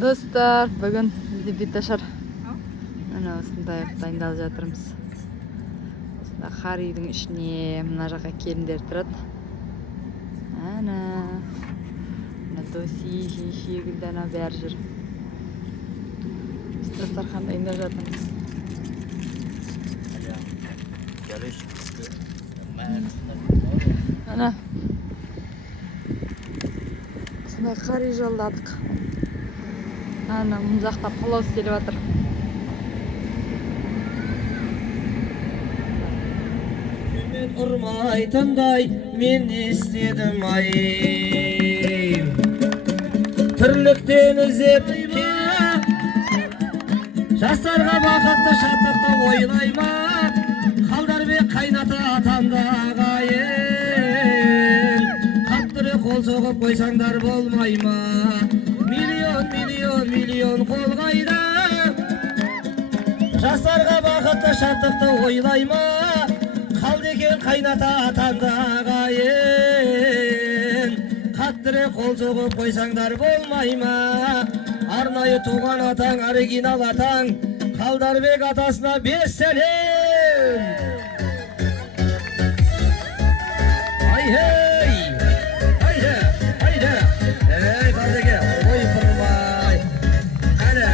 Dostlar, bugün bizi bir taşar. Ana osындай dayındalып жатырмыз. Осында қар үйдің ішіне мына жаққа келіндер тұрады. Ана. Мына Доси, Шеши, Гүлдана бәрі жүр. Біз дастархан дайындап жатырмыз. Ана. Осындай қар үй жалдадық. Ана, мұн жақта палау істеліп жатыр. Ұрмайтындай мен естедім ай, тірліктен іздеп жастарға бақытты шаттықты ойлайма, қалдарбек қайнаты атанды ағайын, қаттыры қол соғып қойсаңдар болмайма, миллион қол қайда, жастарға бақытты шаттықты ойлайма, қалдекен қайната атанды ағайын, қаттыры қол соғып қойсаңдар болмайма, арнайы туған атаң, оригинал атаң, Қалдарбек атасына бес сәлем. Ай-хей, айда, ей Қалдеке, ой пырмай, әне.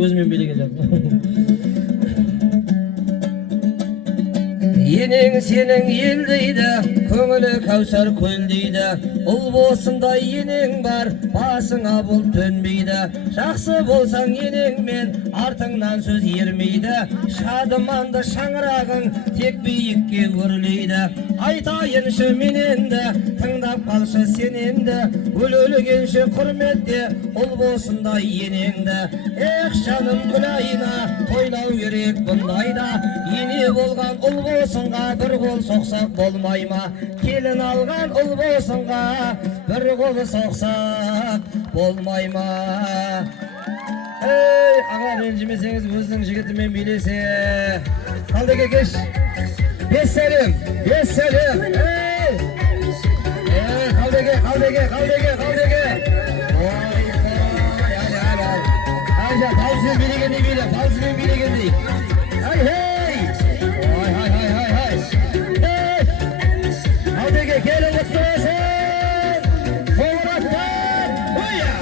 Өзімен билеген жатыр. Енең сенің ел дейді, көңілі кәусар көл дейді, ұл болсында енең бар, басыңа бұл төнбейді, жақсы болсаң енеңмен артыңнан сөз ермейді, шадыманды шаңырағың тек биікке өрлейді, айтайыншы мен енді, тыңдап қалшы сен енді, өлгенше құрметте ұл болсында енеңді, ех жаным күлайна, тойлау керек бұндайда, ене болған ұл болсынға бір қол соқсақ болмай ма, келін алған ұл болсынға бір қол соқсақ болмай ма. Ей, аға ренжімесеңіз өзінің жігітімен билесе. Қалдеке кеш. Бес сәлем. Қалдеке. Айжа, балсымен билегендей. Ай-хей. Қалдеке, келін ұстырасың. Қоңыраттан. Ойя.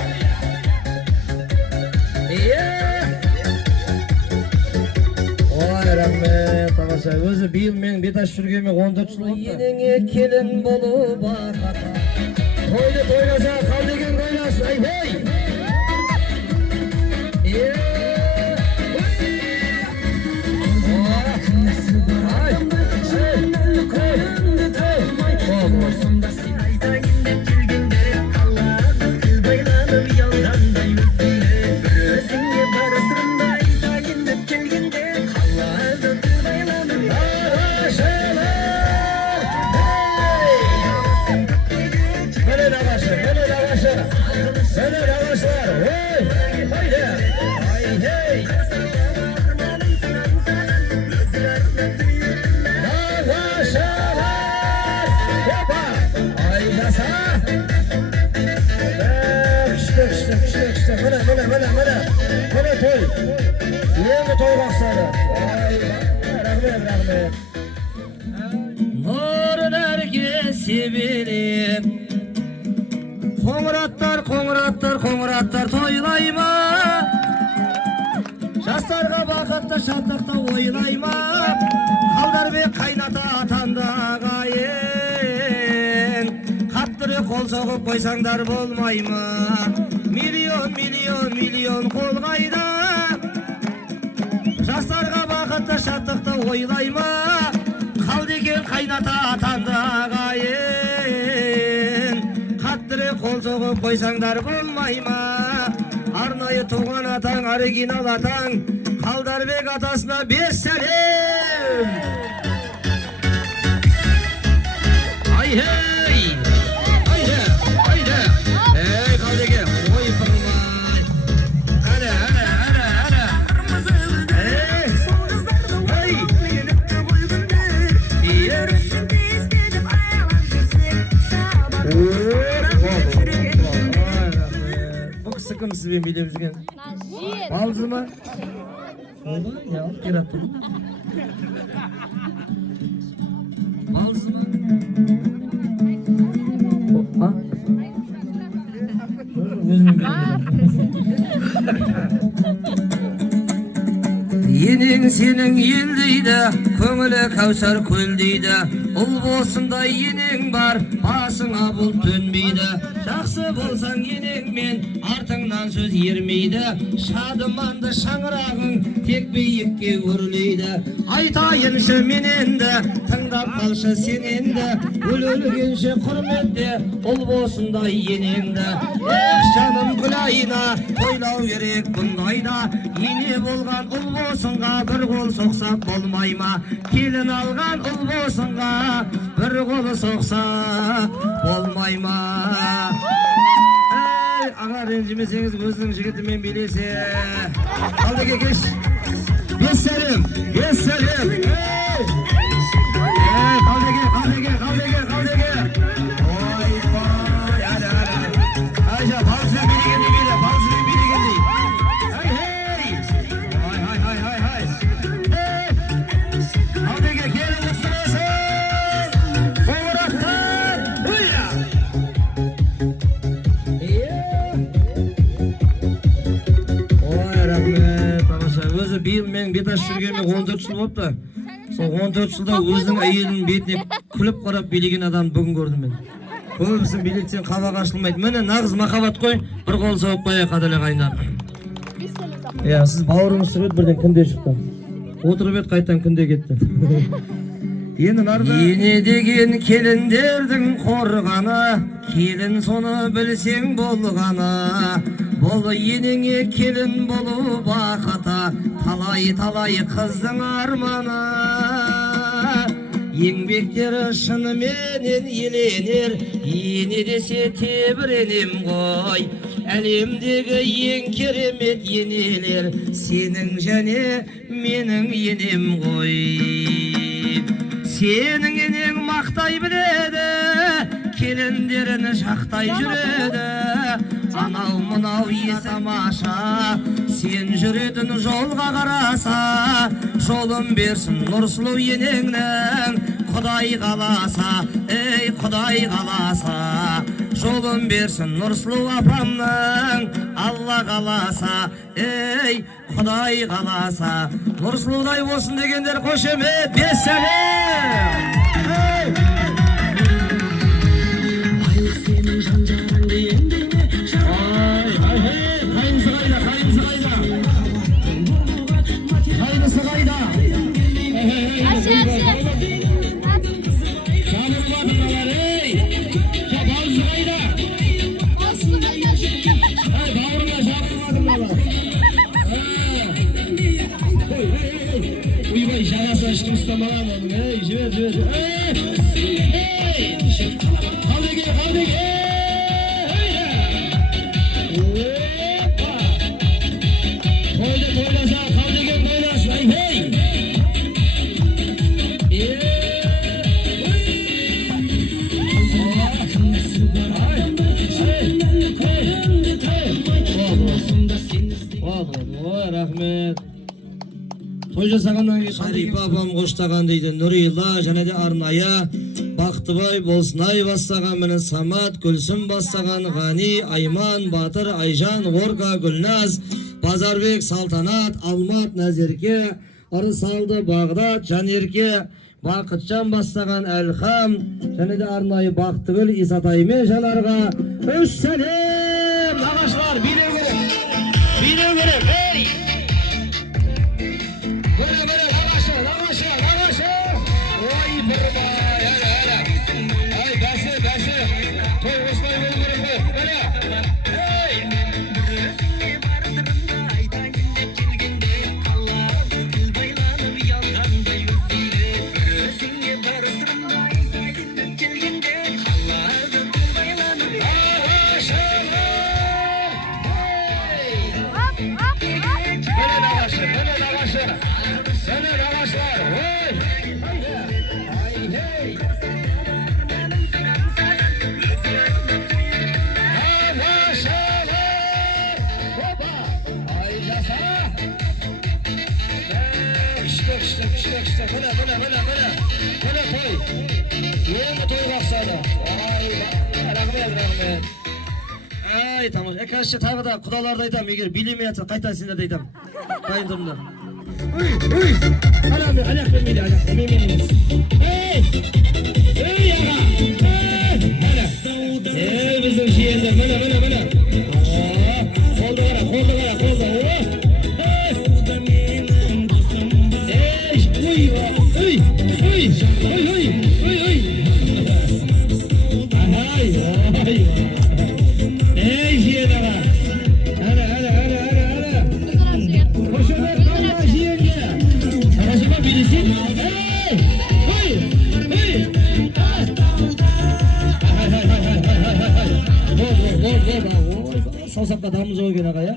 Ой, рахмет, ағаша. Өзі биыл мен бет ашып жүргенмен 14 жыл болды. Енеңе келін болу бақыт. Тойды тойласа, Қалдекен тойласын. Ай-хей. Міне той. Енді той бақсады. Рахмет. Нұрын әрге себелеп, қоңыраттар тойлайма, жастарға бақытты шаттықты ойлайма, Қалдарбек қайната атанды ағайын, қаттыры қол соғып қойсаңдар болмайма, миллион қол қайда, жастарға бақытты шаттықты ойлайма, Қалдекен қайната атанды ағайын, қаттыры қол соғып қойсаңдар болмайма, арнайы туған атаң, оригинал атаң, Қалдарбек атасына бес сәлем. Ай-хей. Ей Қалдеке, ой пырмай. Әне. сізбен билеп жүрген? Балзы ма? Oldu ya, yarattım. Balzı mı? Ha? Yening senin yel deydi, көңілі кәусар көл дейді. Ұл болсында енең бар, басыңа бұлт төнбейді. Жақсы болсаң енеңмен, артыңнан сөз ермейді. Шадыманды шаңырағың тек биікке өрлейді. Айтайыншы мен енді, тыңдап қалшы сен енді. Өлгенше құрметте, ұл болсында енеңді. Жаным күлайна, тойлау керек бұндайда. Ене болған ұл болсынға бір қол соқсақ болмай ма? Келін алған ұл болсынға бір қол соқсақ болмай ма? Аға ренжімесеңіз өзінің жігітімен билесе. Қалдеге кеш. Бес сәлем. Қалдеге. Ойбай, әлі. Айжа, балсымен билегенде биле, балсымен билегенде. Қалдеге келін ұстырасың. Қоңырақтар, ұйра. Ой, рахмет, тамаша. Өзі биыл мен беташ жүргенме 14 жыл болыпты. Сол 14 жылда өзінің әйелінің бетіне күліп қарап билеген адам бүгін көрдім мен. Көбісін билетсең қабақ ашылмайды. Міне нағыз махаббат қой. Bir қол соғып қояйық қадірлі қайындар. Иә, сіз бауырыңыз шығып бірден күнде шықты. Отырып еді қайтадан күнде кетті. Енді нарда ене деген келіндердің қорғаны, келін соны білсең болғаны. Бұл енеңе келін болу бақыты, талай қыздың арманы. Еңбектері шыныменен еленер, ене десе тебіренем ғой. Әлемдегі ең керемет енелер, сенің және менің енем ғой. Сенің енең мақтай біледі, келіндерін жақтай жүреді. Анау мұнау есамаша, сен жүретін жолға қараса. Жолын берсін нұрсұлу енеңнің, Құдай қаласа, ей Құдай қаласа. Жолын берсін нұрсұлу апамның, Алла қаласа, ей Құдай қаласа. Нұрсұлудай болсын дегендер қошемет, бес сәлем. Рахмет. Той жасағаннан кейін Шарипа апам қоштаған дейді. Нұрила және де арнайы Бақтыбай Болсынай бастаған, міне Самат Күлсім бастаған, Ғани, Айман, Батыр, Айжан, Орка, Гүлназ, Базарбек, Салтанат, Алмат, Назерке, Арысалды, Бағдат, Жанерке, Бақытжан бастаған, Әлхам және де арнайы Бақтыгүл, Исатай мен жаларға үш сәлем. Ағашлар билеу керек, ей! Mana toy. Endi toy baqsadi. Voy, rahmet. Ay, tamam. Qarshi tag'i da xudolarni aytaman, agar bilmayatsa qaytan sizlarga aytaman. Dayın durumda. Uy. Ana ayak vermeydi ayak. Emin. Hey! Ey ağa. Mana. Bizim şehirde mana. Kolda qara. Savsakta damız o gene ya.